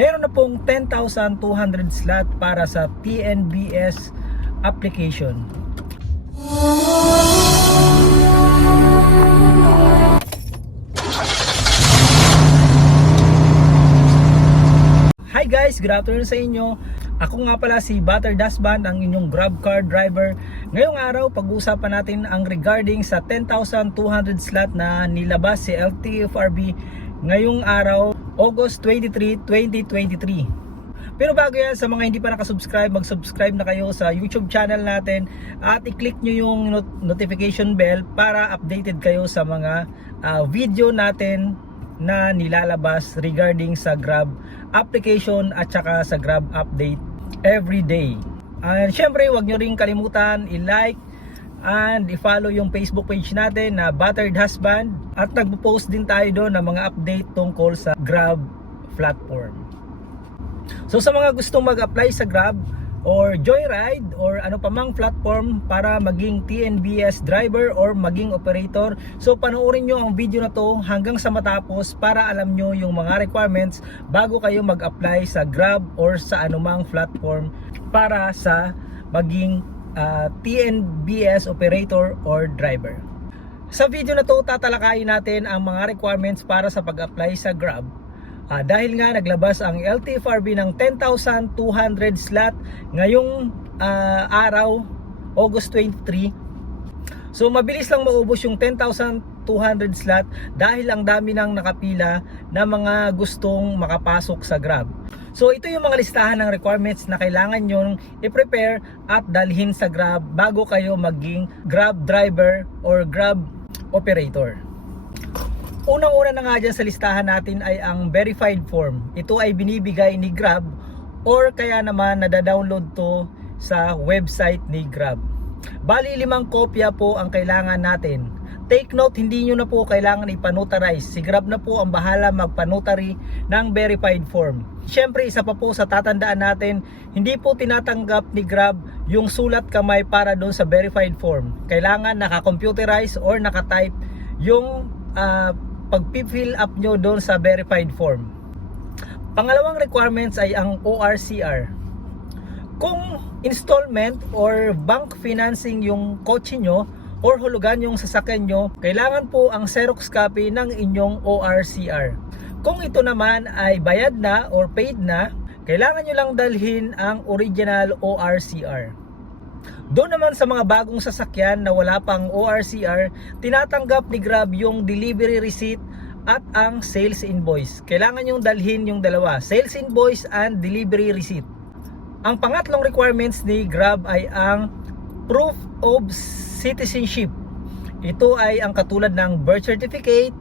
Meron na pong 10,200 slot para sa TNBS application. Hi guys, good afternoon sa inyo. Ako nga pala si Butter Dasband, ang inyong grab car driver. Ngayong araw, pag-uusapan natin ang regarding sa 10,200 slot na nilabas si LTFRB ngayong araw, August 23, 2023. Pero bago yan, sa mga hindi pa nakasubscribe, mag-subscribe na kayo sa YouTube channel natin at i-click nyo yung not- notification bell para updated kayo sa mga ah, video natin na nilalabas regarding sa Grab application at saka sa Grab update every day. And syempre, huwag nyo rin kalimutan i-like and i-follow yung Facebook page natin na Battered Husband at nagpo-post din tayo doon ng mga update tungkol sa Grab platform. So sa mga gustong mag-apply sa Grab or Joyride or ano pa mang platform para maging TNBS driver or maging operator. So panoorin nyo ang video na to hanggang sa matapos para alam nyo yung mga requirements bago kayo mag-apply sa Grab or sa anumang platform para sa maging ah, TNBS operator or driver. Sa video na to tatalakayin natin ang mga requirements para sa pag-apply sa Grab Ah, dahil nga naglabas ang LTFRB ng 10,200 slot ngayong ah, araw, August 23. So mabilis lang maubos yung 10,200 slot dahil ang dami nang nakapila na mga gustong makapasok sa Grab. So ito yung mga listahan ng requirements na kailangan nyo i-prepare at dalhin sa Grab bago kayo maging Grab driver or Grab operator. Unang-una na nga dyan sa listahan natin ay ang verified form. Ito ay binibigay ni Grab or kaya naman nadadownload to sa website ni Grab. Bali limang kopya po ang kailangan natin. Take note, hindi nyo na po kailangan ipanotarize. Si Grab na po ang bahala magpanotary ng verified form. Siyempre, isa pa po sa tatandaan natin, hindi po tinatanggap ni Grab yung sulat kamay para doon sa verified form. Kailangan naka-computerize or naka-type yung ah, pag-fill up nyo doon sa verified form. Pangalawang requirements ay ang ORCR. Kung installment or bank financing yung kotse nyo or hulugan yung sasakyan nyo, kailangan po ang Xerox copy ng inyong ORCR. Kung ito naman ay bayad na or paid na, kailangan nyo lang dalhin ang original ORCR. Doon naman sa mga bagong sasakyan na wala pang ORCR, tinatanggap ni Grab yung delivery receipt at ang sales invoice. Kailangan yung dalhin yung dalawa, sales invoice and delivery receipt. Ang pangatlong requirements ni Grab ay ang proof of citizenship. Ito ay ang katulad ng birth certificate,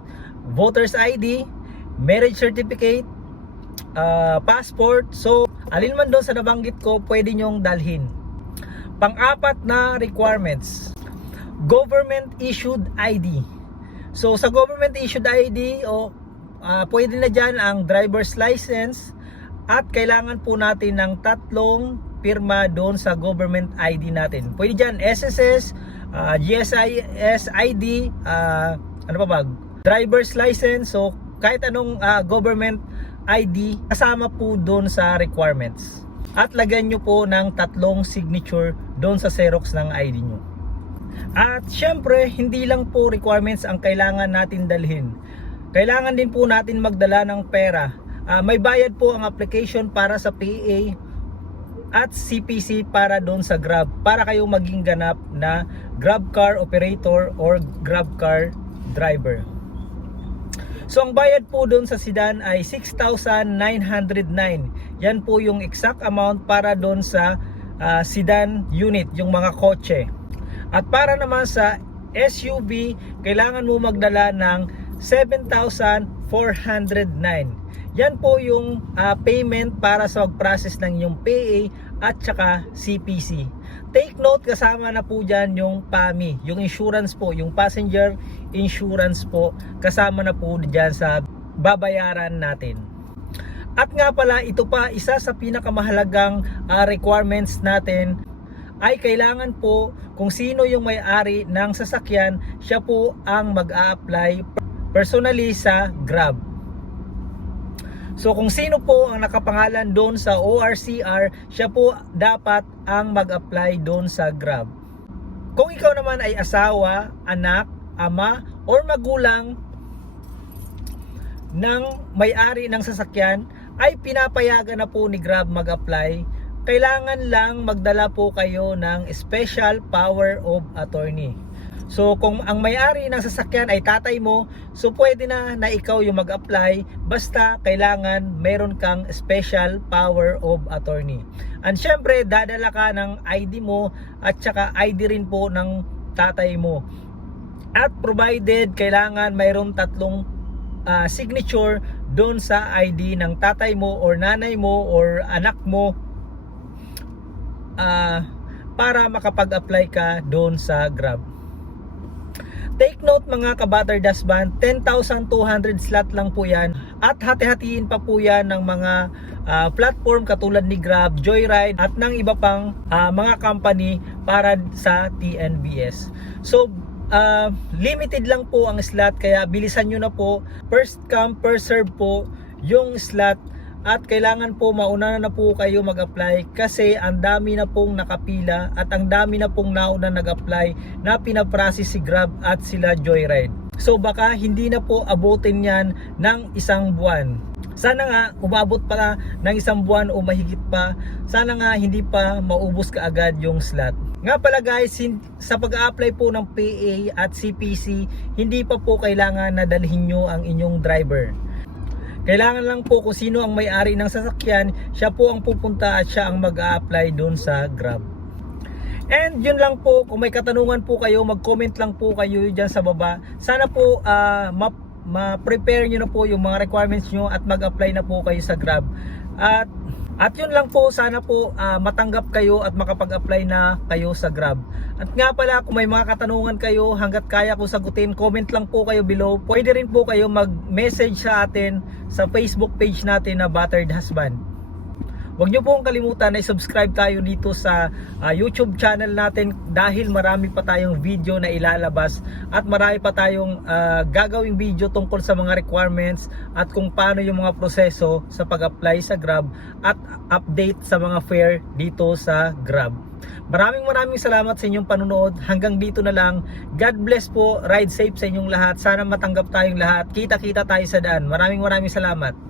voter's ID, marriage certificate, ah, passport. So, alin man doon sa nabanggit ko, pwede nyong dalhin. Pang-apat na requirements, government issued ID. So sa government issued ID o ah, pwede na diyan ang driver's license at kailangan po natin ng tatlong pirma doon sa government ID natin. Pwede diyan SSS, ah, GSIS ID, ah, ano pa ba? Driver's license. So kahit anong ah, government ID kasama po doon sa requirements. At lagyan nyo po ng tatlong signature doon sa Xerox ng ID nyo. At syempre, hindi lang po requirements ang kailangan natin dalhin. Kailangan din po natin magdala ng pera. Ah, may bayad po ang application para sa PA at CPC para doon sa Grab para kayo maging ganap na Grab car operator or Grab car driver. So ang bayad po doon sa sedan ay 6,909. Yan po yung exact amount para doon sa ah, sedan unit, yung mga kotse. At para naman sa SUV, kailangan mo magdala ng 7,409. Yan po yung ah, payment para sa mag-process ng yung PA at saka CPC. Take note, kasama na po dyan yung PAMI, yung insurance po, yung passenger insurance po, kasama na po dyan sa babayaran natin. At nga pala, ito pa isa sa pinakamahalagang ah, requirements natin ay kailangan po kung sino yung may-ari ng sasakyan, siya po ang mag-a-apply personally sa Grab. So kung sino po ang nakapangalan doon sa ORCR, siya po dapat ang mag-apply doon sa Grab. Kung ikaw naman ay asawa, anak, ama, or magulang ng may-ari ng sasakyan, ay pinapayagan na po ni Grab mag-apply. Kailangan lang magdala po kayo ng special power of attorney. So kung ang may-ari ng sasakyan ay tatay mo, so pwede na na ikaw yung mag-apply basta kailangan meron kang special power of attorney. And syempre dadala ka ng ID mo at saka ID rin po ng tatay mo. At provided kailangan mayroon tatlong ah, signature doon sa ID ng tatay mo or nanay mo or anak mo ah, para makapag-apply ka doon sa Grab. Take note mga kabatter dasban, 10,200 slot lang po yan at hati-hatiin pa po yan ng mga ah, platform katulad ni Grab, Joyride at ng iba pang ah, mga company para sa TNBS. So ah, limited lang po ang slot kaya bilisan nyo na po first come first serve po yung slot at kailangan po mauna na po kayo mag-apply kasi ang dami na pong nakapila at ang dami na pong nauna nag-apply na pinaprocess si Grab at sila Joyride. So baka hindi na po abutin yan ng isang buwan. Sana nga umabot pa ng isang buwan o mahigit pa. Sana nga hindi pa maubos kaagad yung slot. Nga pala guys, sa pag-apply po ng PA at CPC, hindi pa po kailangan na dalhin nyo ang inyong driver. Kailangan lang po kung sino ang may-ari ng sasakyan, siya po ang pupunta at siya ang mag-a-apply doon sa Grab. And yun lang po, kung may katanungan po kayo, mag-comment lang po kayo dyan sa baba. Sana po ah, ma- ma-prepare nyo na po yung mga requirements nyo at mag-apply na po kayo sa Grab. At at yun lang po, sana po ah, matanggap kayo at makapag-apply na kayo sa Grab. At nga pala, kung may mga katanungan kayo, hanggat kaya ko sagutin, comment lang po kayo below. Pwede rin po kayo mag-message sa atin sa Facebook page natin na Battered Husband. Huwag niyo pong kalimutan na i-subscribe tayo dito sa ah, YouTube channel natin dahil marami pa tayong video na ilalabas at marami pa tayong ah, gagawing video tungkol sa mga requirements at kung paano yung mga proseso sa pag-apply sa Grab at update sa mga fare dito sa Grab. Maraming maraming salamat sa inyong panunood. Hanggang dito na lang. God bless po. Ride safe sa inyong lahat. Sana matanggap tayong lahat. Kita-kita tayo sa daan. Maraming maraming salamat.